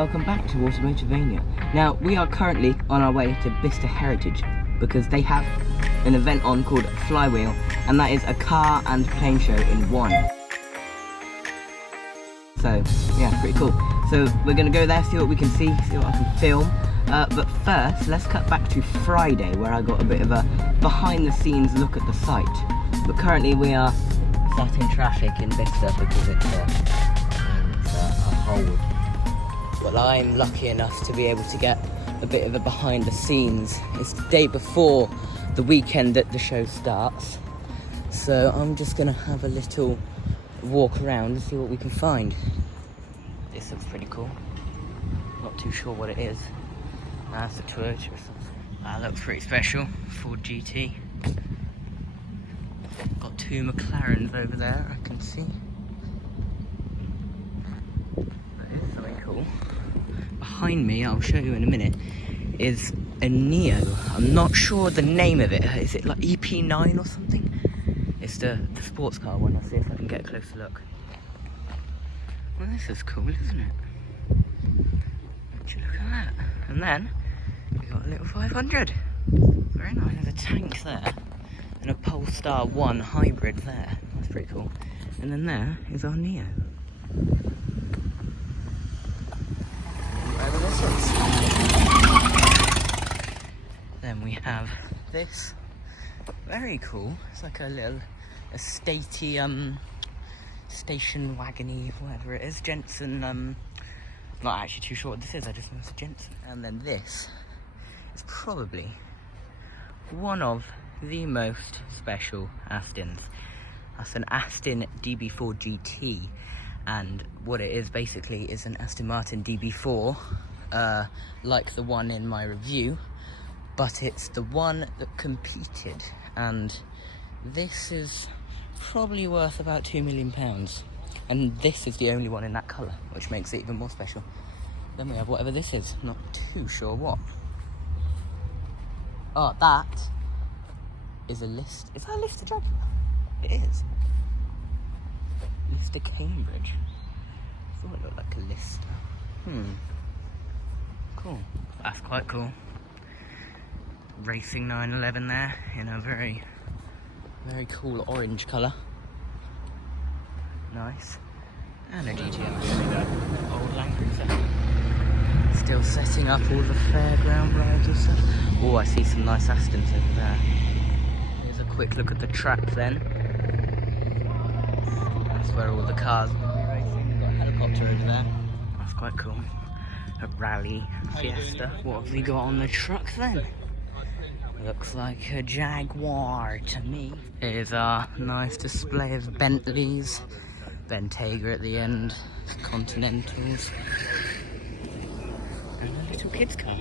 welcome back to Automotivania. Now, we are currently on our way to Bicester Heritage because they have an event on called Flywheel, and that is a car and plane show in one. So, yeah, pretty cool. So we're going to go there, see what we can see what I can film. But first, let's cut back to Friday, where I got a bit of a behind-the-scenes look at the site. But currently we are sat in traffic in Bicester because it's a hole. Well, I'm lucky enough to be able to get a bit of a behind-the-scenes. It's the day before the weekend that the show starts. So I'm just going to have a little walk around and see what we can find. This looks pretty cool. Not too sure what it is. That's a Porsche or something. That looks pretty special. Ford GT. Got two McLarens over there, I can see. That is something cool. Behind me, I'll show you in a minute, is a Neo. I'm not sure the name of it. Is it like EP9 or something? It's the sports car one. I'll see if I can get a closer look. Well, this is cool, isn't it? Would you look at that? And then we got a little 500. Very nice. There's a tank there and a Polestar 1 hybrid there. That's pretty cool. And then there is our Neo. Whatever this is. Then we have this. Very cool. It's like a little estatey station wagony, whatever it is. Jensen, not actually too sure what this is, I just know it's a Jensen. And then this is probably one of the most special Astons. That's an Aston DB4 GT, and what it is basically is an Aston Martin DB4, like the one in my review, but it's the one that competed, and this is probably worth about £2 million. And this is the only one in that colour, which makes it even more special. Then we have whatever this is, not too sure what. Oh, that is a List. Is that a Lister Jaguar? It is. Lister Cambridge. I thought it looked like a Lister. Cool. That's quite cool. Racing 911 there in a very, very cool orange colour. Nice. And a GTO. Old Land Cruiser. Still setting up all the fairground rides and stuff. Oh, I see some nice Astons over there. Here's a quick look at the track then. That's where all the cars will be racing. We've got a helicopter over there. That's quite cool. A rally Fiesta. What have we got on the truck then? Looks like a Jaguar to me. Here's our nice display of Bentleys. Bentayga at the end, Continentals, and a little kid's car.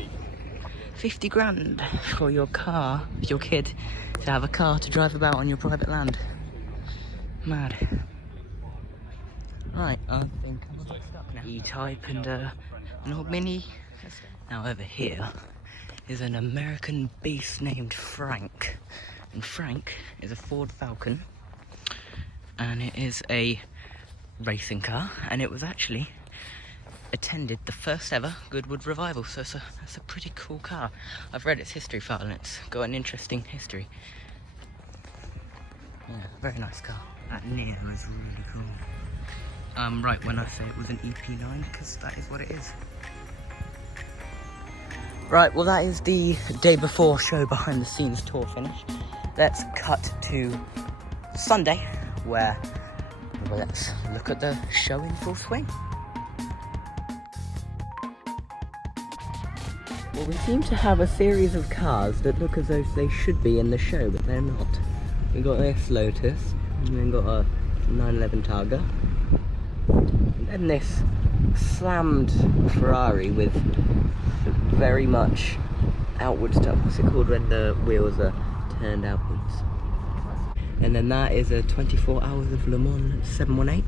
50 grand for your car, your kid, to have a car to drive about on your private land. Mad. Right, I think I'm a bit stuck now. E-Type and an old Mini. Now over here is an American beast named Frank. And Frank is a Ford Falcon. And it is a racing car, and it was actually attended the first ever Goodwood revival, so it's a pretty cool car. I've read its history file and it's got an interesting history. Yeah, very nice car. That Neo is really cool. I'm right when I say it was an EP9 because that is what it is. Right, well that is the day before show behind the scenes tour finished. Let's cut to Sunday, where let's look at the show in full swing. Well, we seem to have a series of cars that look as though they should be in the show, but they're not. We've got this Lotus, and then got a 911 Targa, and then this slammed Ferrari with very much outward stuff. What's it called when the wheels are turned outwards? And then that is a 24 Hours of Le Mans 718.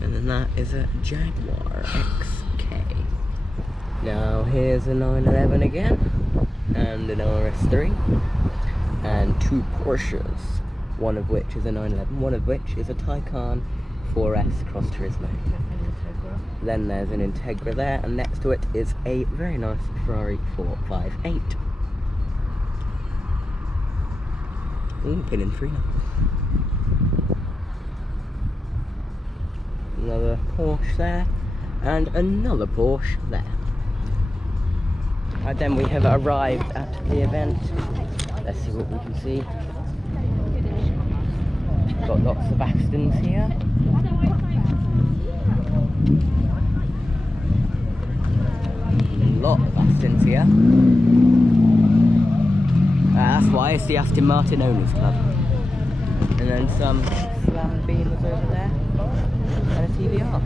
And then that is a Jaguar XK. Now here's a 911 again. And an RS3. And two Porsches. One of which is a 911. One of which is a Taycan 4S Cross Turismo. Then there's an Integra there, and next to it is a very nice Ferrari 458. Ooh, pin in 3 now. Another Porsche there, and another Porsche there. And then we have arrived at the event. Let's see what we can see. Got lots of Astons here. Lot of Astons here. That's why it's the Aston Martin Owners Club. And then some slam beams over there. And a TVR.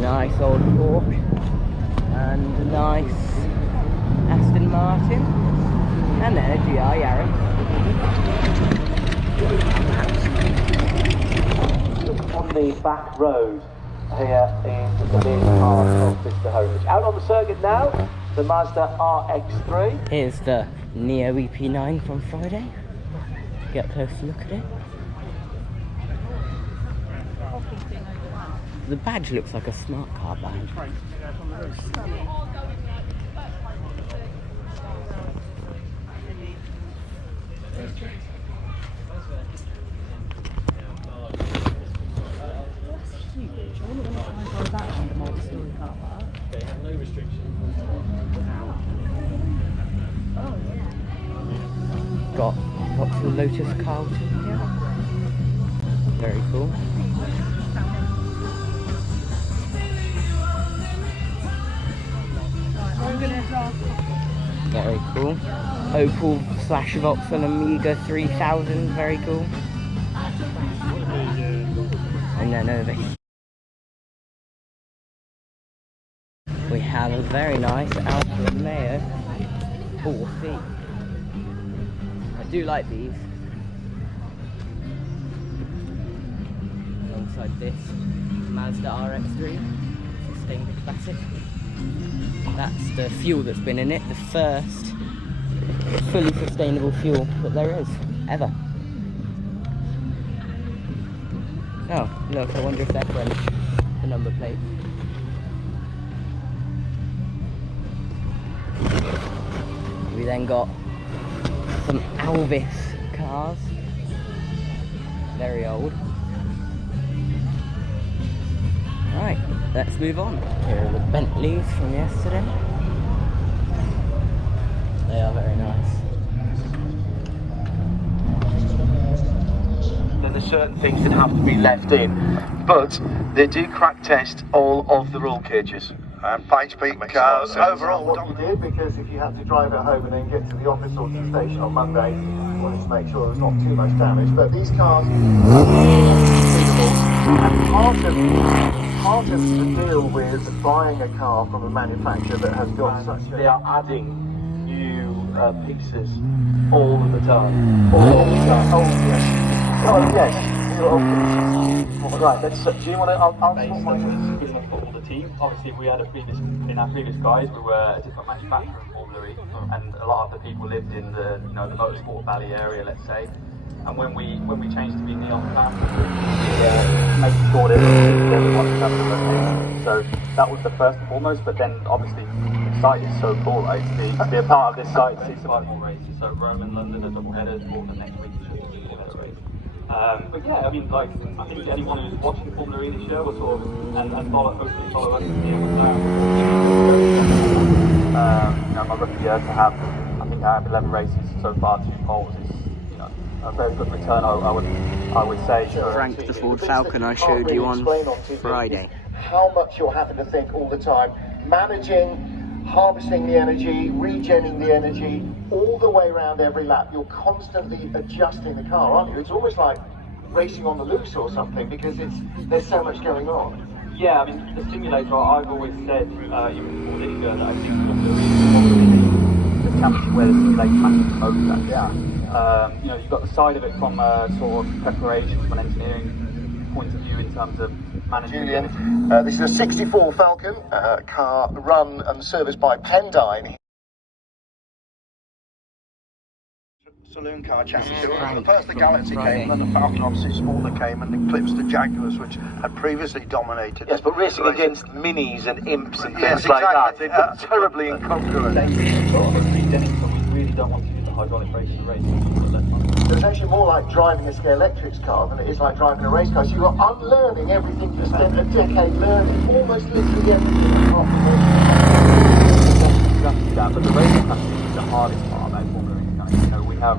Nice old Porsche. And a nice Aston Martin. And then a GR Yaris. On the back road here in the main part of Bicester Heritage. Out on the circuit now, the Mazda RX-3. Here's the Neo EP9 from Friday. Get a closer look at it. The badge looks like a smart car badge. Got lots of Lotus Carlton here. Very cool. Very cool. Opel / Vauxhall Amiga 3000. Very cool. And then over here we have a very nice Alfa Romeo 4C. I do like these. Alongside this Mazda RX-3, sustainable classic. That's the fuel that's been in it, the first fully sustainable fuel that there is, ever. Oh, look, I wonder if they're French, the number plate. We then got some Alvis cars, very old. Right, let's move on. Here are the Bentleys from yesterday. They are very nice. There's certain things that have to be left in, but they do crack test all of the roll cages. And 5-speed cars Overall, what you did, because if you had to drive it home and then get to the office or to the station on Monday, you wanted to make sure there's not too much damage. But these cars and part of the deal with buying a car from a manufacturer that has got such they are adding new pieces all of the time. All the time. Oh yes. Oh yes. Right, let's, do you want to, I'll talk my experience for the team. Obviously we had in our previous guys, we were a different manufacturer in Formula E, and a lot of the people lived in the, the Motorsport Valley area, let's say. And when we changed to be Neon family, making sure that everyone was having a look. So that was the first and foremost, but then obviously the site is so cool, right? To be a part of this site, see some more races. So Rome and London are double headers, Portland next week is just a better race. But yeah, I mean, like, I think anyone who's watching Formula E this year will sort of, and hopefully follow us here with that. My rookie year to have, I think I have 11 races so far, 2 poles is, a very good return, I would say. Frank, the Ford Falcon I showed you on Friday. How much you're having to think all the time, managing, harvesting the energy, regenning the energy, all the way around every lap. You're constantly adjusting the car, aren't you? It's almost like racing on the loose or something, because there's so much going on. Yeah, I mean, the simulator, I've always said, even before this year, that I think Formula E is probably the championship where the simulator matters the most, actually. Yeah. You've got the side of it from a sort of preparation from an engineering point of view in terms of managing. Julian, this is a 64 Falcon, car run and serviced by Pendine. Saloon Car Championship. Frank First the from Galaxy Friday. came, and then the Falcon obviously smaller came and eclipsed the Jaguars, which had previously dominated. Yes, but racing against minis and imps and Yes, things like that, exactly. they look terribly incongruent. So we really don't want to use the hydraulic brakes in the race. It's actually more like driving a Scalextric car than it is like driving a race car. So you're unlearning everything you spent a decade learning, almost literally everything apart from Exactly that, but the racing has to be the hardest part about Formula E. You know, we have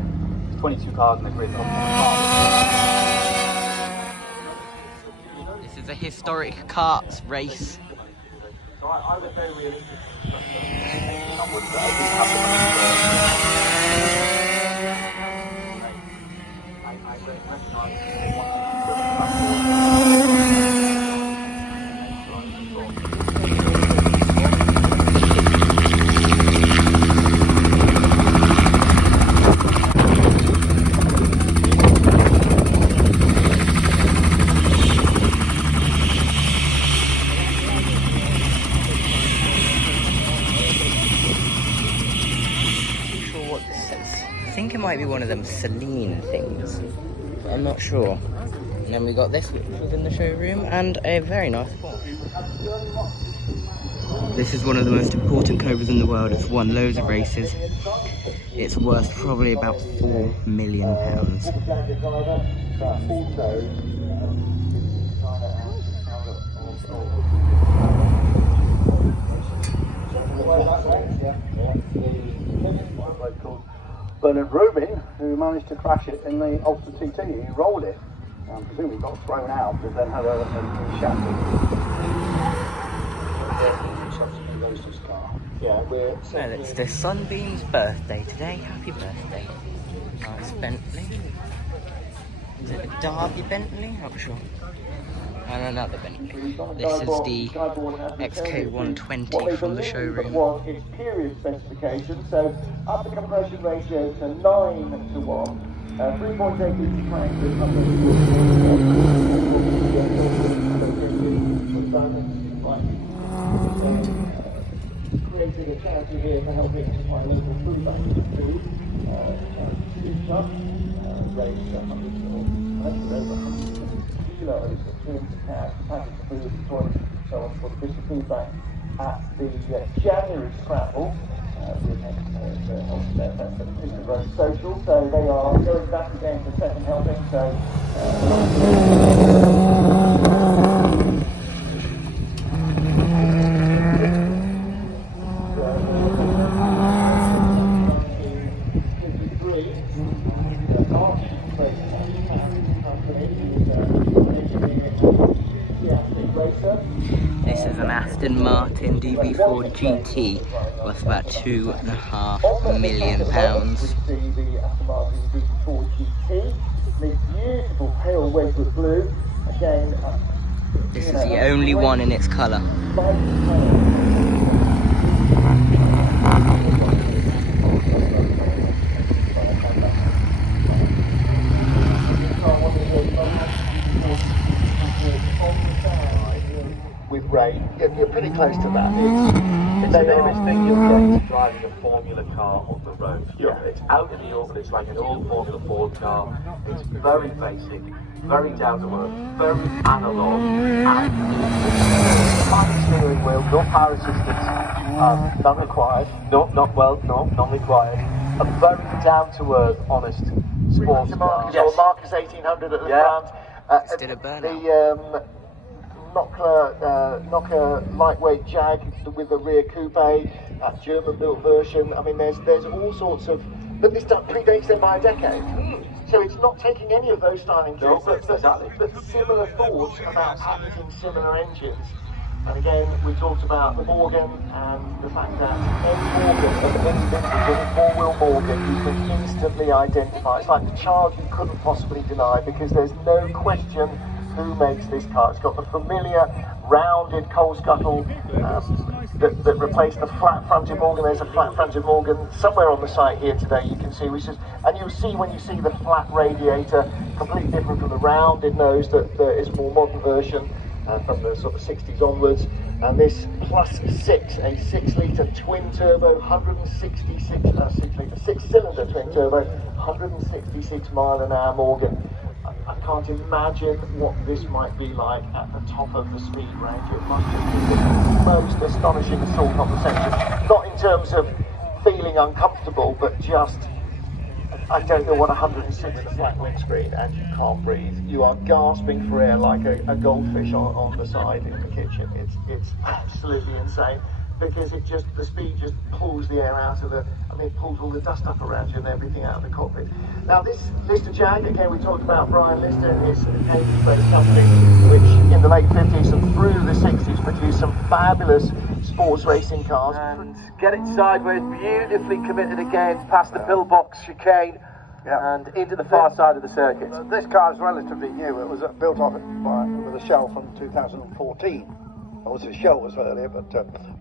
22 cars in the grid. This is a historic karts race. So I was very realistic. I think it might be one of them Celine things, but I'm not sure. And then we got this, which was in the showroom, and a very nice Porsche. This is one of the most important Cobras in the world. It's won loads of races. It's worth probably about £4 million. Bernard Rubin, who managed to crash it in the Ulster TT. He rolled it, and presumably got thrown out, but then had a chassis. Well, it's the Sunbeam's birthday today. Happy birthday. Nice Bentley. Is it a Derby Bentley? Not sure. And another Bentley. This is the XK120 from the showroom. Its period specification, so upper compression ratio to 9:1, 3.8 inch tractors, creating a charity here for helping my local food bank food, raise 100 kilos of food cash, packaged food, toilets, and so on for the Bicester Food Bank at the January scramble. That's the Bicester Road Social, so they are going back again for second helping. So. This is an Aston Martin DB4 GT worth about £2.5 million. The Aston Martin DB4 GT, the beautiful pale Wedgwood blue. Again, This is the only one in its colour. With rain, you're pretty close to that. It's the nearest thing you'll get to driving a Formula car on the road. Yeah, it's out in the open, it's like an old Formula Ford car. It's very basic, very down to earth, very analog, and fine steering wheel, no power assistance, none required. No, none required. A very down to earth, honest sports car. Yes. Or Marcus 1800 at the front. Still a burnout. The Knocker lightweight Jag with the rear coupe, that German-built version. I mean, there's all sorts of. But this stuff predates them by a decade, so it's not taking any of those styling tricks. But similar thoughts about patenting similar engines. And again, we talked about the Morgan and the fact that any Morgan of any vintage, any four-wheel Morgan, you can instantly identify. It's like the child you couldn't possibly deny, because there's no question who makes this car. It's got the familiar rounded coal scuttle that replaced the flat-fronted Morgan. There's a flat-fronted Morgan somewhere on the site here today, you can see, which is, and you'll see when you see the flat radiator, completely different from the rounded nose that is a more modern version. from the sort of 60s onwards. And this plus 6, a 6-litre twin turbo, 6-cylinder twin turbo, 166 mile an hour Morgan. I can't imagine what this might be like at the top of the speed range. It must just be the most astonishing assault on the section. Not in terms of feeling uncomfortable, but just, I don't know what 160 flat windscreen, and you can't breathe. You are gasping for air like a goldfish on the side in the kitchen. It's absolutely insane, because the speed just pulls the air out of it pulls all the dust up around you and everything out of the cockpit. Now this Lister Jag, again we talked about Brian Lister and his Cambridge-based company, which in the late 50s and through the 60s produced some fabulous sports racing cars. And get it sideways, beautifully committed again, past the pillbox chicane, and into the far side of the circuit. This car is relatively new. It was built off with a shell from 2014. Obviously the shell was earlier, but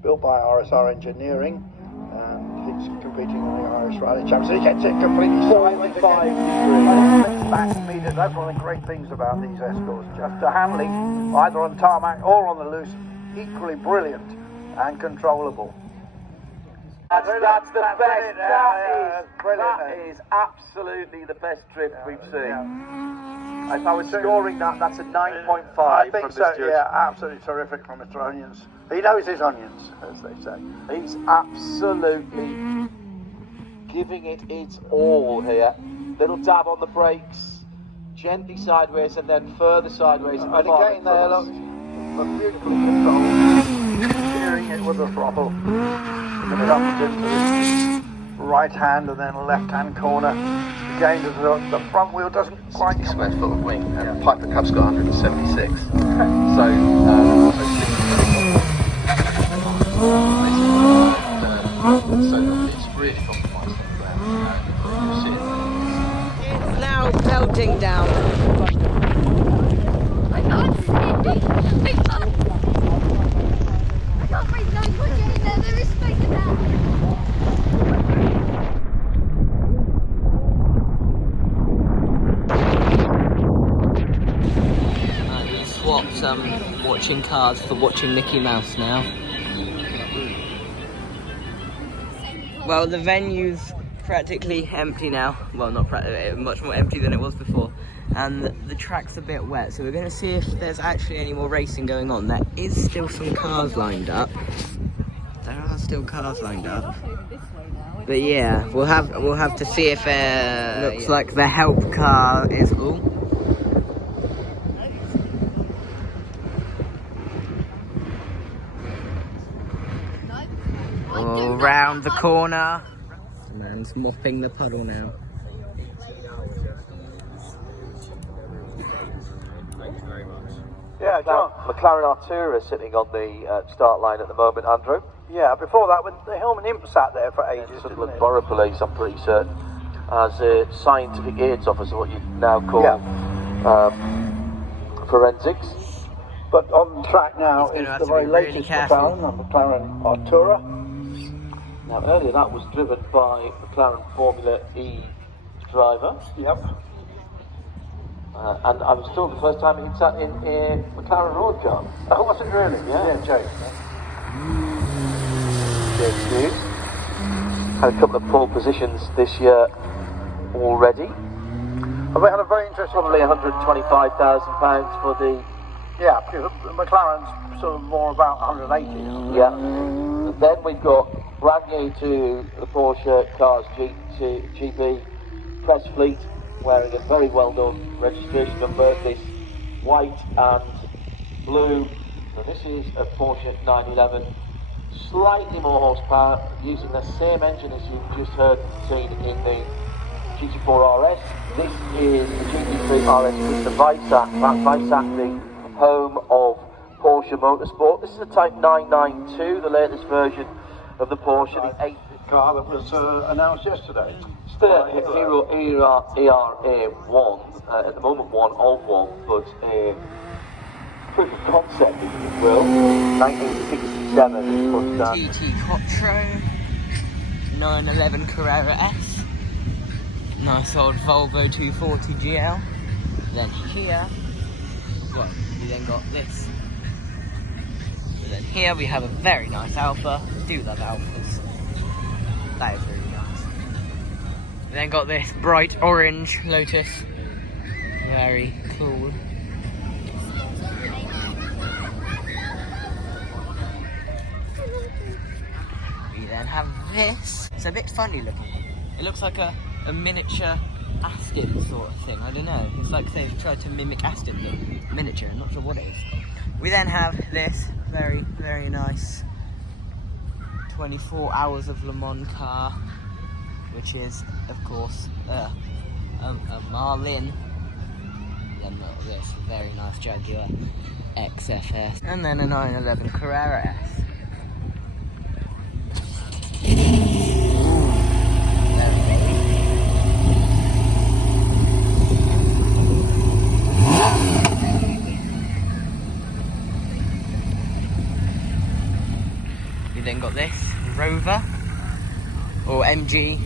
built by RSR Engineering. And he's competing on the Irish Rally Championship. He gets it completely silent. 45 degrees. That's one of the great things about these Escorts. Just the handling, either on tarmac or on the loose, equally brilliant and controllable. That's the best. That is absolutely the best drift we've seen. If I was scoring that, that's a 9.5 I think from so, this judge. yeah, absolutely terrific from Mr. Onions. He knows his onions, as they say. He's absolutely giving it its all here. Little dab on the brakes, gently sideways and then further sideways. And again there, look, a beautiful control, steering it with the throttle. When it comes into the right hand and then left hand corner. Again, the front wheel doesn't quite 60 square foot of wing, and Piper Cub's got 176. So, so it's really compromised on the ground. It's now pelting down. I can't see it. I can't breathe. No, you're getting there. There is space in there. Swapped watching cars for watching Mickey Mouse now. Well, the venue's practically empty now. Well, not practically, much more empty than it was before. And the track's a bit wet, so we're going to see if there's actually any more racing going on. There is still some cars lined up. There are still cars lined up. But yeah, we'll have to see if looks like the help car is all. Oh, round the corner. The man's mopping the puddle now. Yeah, John. McLaren Artura sitting on the start line at the moment, Andrew. Yeah, before that, when the Hillman Imp sat there for ages, Sunderland didn't it? Borough Police, I'm pretty certain, as a scientific aids officer, what you now call forensics. But on track now He's is gonna have the to very be really latest careful. McLaren, the McLaren Artura. Now earlier that was driven by McLaren Formula E driver. Yep. And I was told the first time he'd sat in a McLaren road car. Oh, was it really? Yeah. Jake. James Hughes. Had a couple of pole positions this year already. And we had a very interesting... Probably £125,000 for the... Yeah, because McLaren's sort of more about 180. Yeah. And then we've got brand new to the Porsche Cars GP press fleet, wearing a very well done registration number, this white and blue. So this is a Porsche 911, slightly more horsepower, using the same engine as you've just heard seen in the GT3RS. This is the GT3RS with the Weissach, the home of Porsche Motorsport. This is a Type 992, the latest version of the Porsche, the 8th Car that was announced yesterday. Still a Hero ERA1, at the moment one of one, but a proof of concept, if you will. 1967 was done. TT Quattro, 911 Carrera S, nice old Volvo 240 GL. Then here, you then got this then here we have a very nice Alpha. Do love Alphas. That is really nice. We then got this bright orange Lotus. Very cool. We then have this. It's a bit funny looking. It looks like a miniature Aston sort of thing. I don't know. It's like they've tried to mimic Aston, the miniature. I'm not sure what it is. We then have this very, very nice 24 Hours of Le Mans car, which is, of course, a Marlin. Then this very nice Jaguar XFS, and then a 911 Carrera S. We then got this Rover, or MG,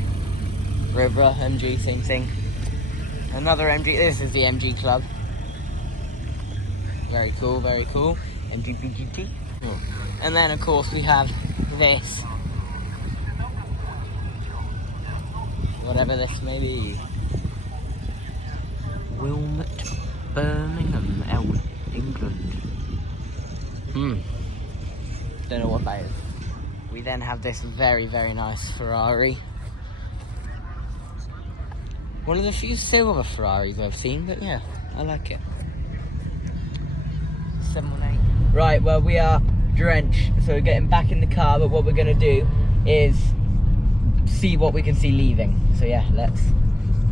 Rover, MG, same thing. Another MG, this is the MG Club. Very cool, very cool. MGBGT. And then of course we have this. Whatever this may be. Wilmot, Birmingham, England. Don't know what that is. We then have this very, very nice Ferrari. One of the few silver Ferraris I've seen, but yeah, I like it. 718. Right, well, we are drenched, so we're getting back in the car, but what we're going to do is see what we can see leaving. So yeah, let's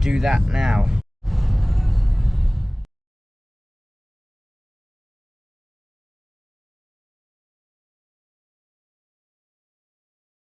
do that now.